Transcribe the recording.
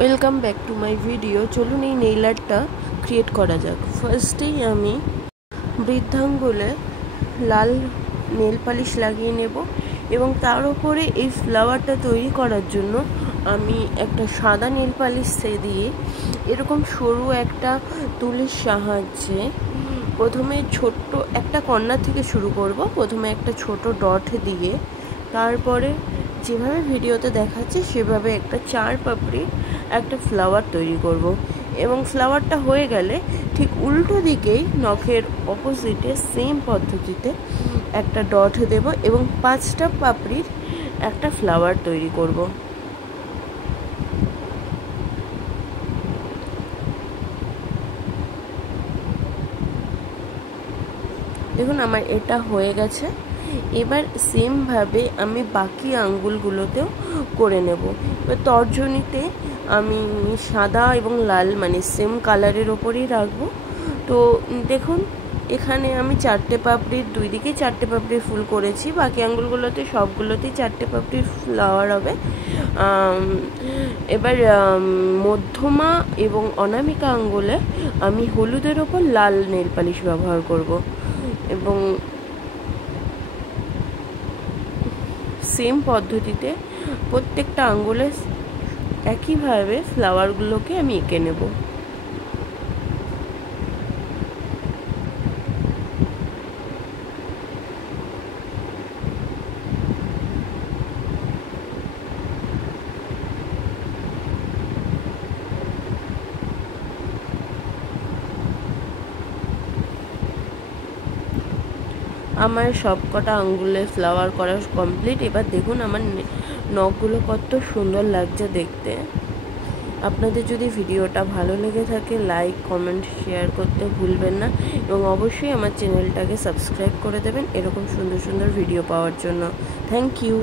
Welcome back to my video. চলুন এই nail আর্টটা create করা যাক। ফার্স্টেই আমি বৃদ্ধাঙ্গুলে লাল নেল পালিশ লাগিয়ে নেব এবং তার উপরে এই ফ্লাওয়ারটা তৈরি করার জন্য আমি একটা সাদা নেল পালিশ দিয়ে এরকম সরু একটা তুলির সাহায্যে প্রথমে ছোট্ট একটা কর্নার থেকে শুরু করব। প্রথমে একটা ছোট ডট দিয়ে তারপরে যেভাবে ভিডিওতে দেখাচ্ছে সেভাবে একটা 4 পাপড়ি একটা ফ্লাওয়ার তৈরি করব এবং ফ্লাওয়ারটা হয়ে গেলে ঠিক উল্টো দিকেই নখের অপোজিটে সেম পদ্ধতিতে একটা ডট দেব এবং 5টা পাপড়ির একটা ফ্লাওয়ার তৈরি করব। দেখুন আমার এটা হয়ে গেছে। এবার সেমভাবে আমি বাকি আঙ্গুলগুলোতেও করে নেব। এবার তর্জনীতে আমি সাদা এবং লাল মানে সেম কালারের ওপরেই রাখবো। তো দেখুন এখানে আমি 4টে পাপড়ির দুই দিকে 4টে পাপড়ির ফুল করেছি, বাকি আঙ্গুলগুলোতে সবগুলোতেই 4টে পাপড়ির ফ্লাওয়ার হবে। এবার মধ্যমা এবং অনামিকা আঙ্গুলে আমি হলুদের ওপর লাল নেল পালিশ ব্যবহার করব এবং সেম পদ্ধতিতে প্রত্যেকটা আঙ্গুলে একইভাবে ফ্লাওয়ারগুলোকে আমি এঁকে নেব। আমার সবকটা আঙ্গুলে ফ্লাওয়ার করা কমপ্লিট। এবার দেখুন আমার নখগুলো কত সুন্দর লাগছে দেখতে। আপনাদের যদি ভিডিওটা ভালো লেগে থাকে লাইক কমেন্ট শেয়ার করতে ভুলবেন না এবং অবশ্যই আমার চ্যানেলটাকে সাবস্ক্রাইব করে দেবেন এরকম সুন্দর সুন্দর ভিডিও পাওয়ার জন্য। Thank you.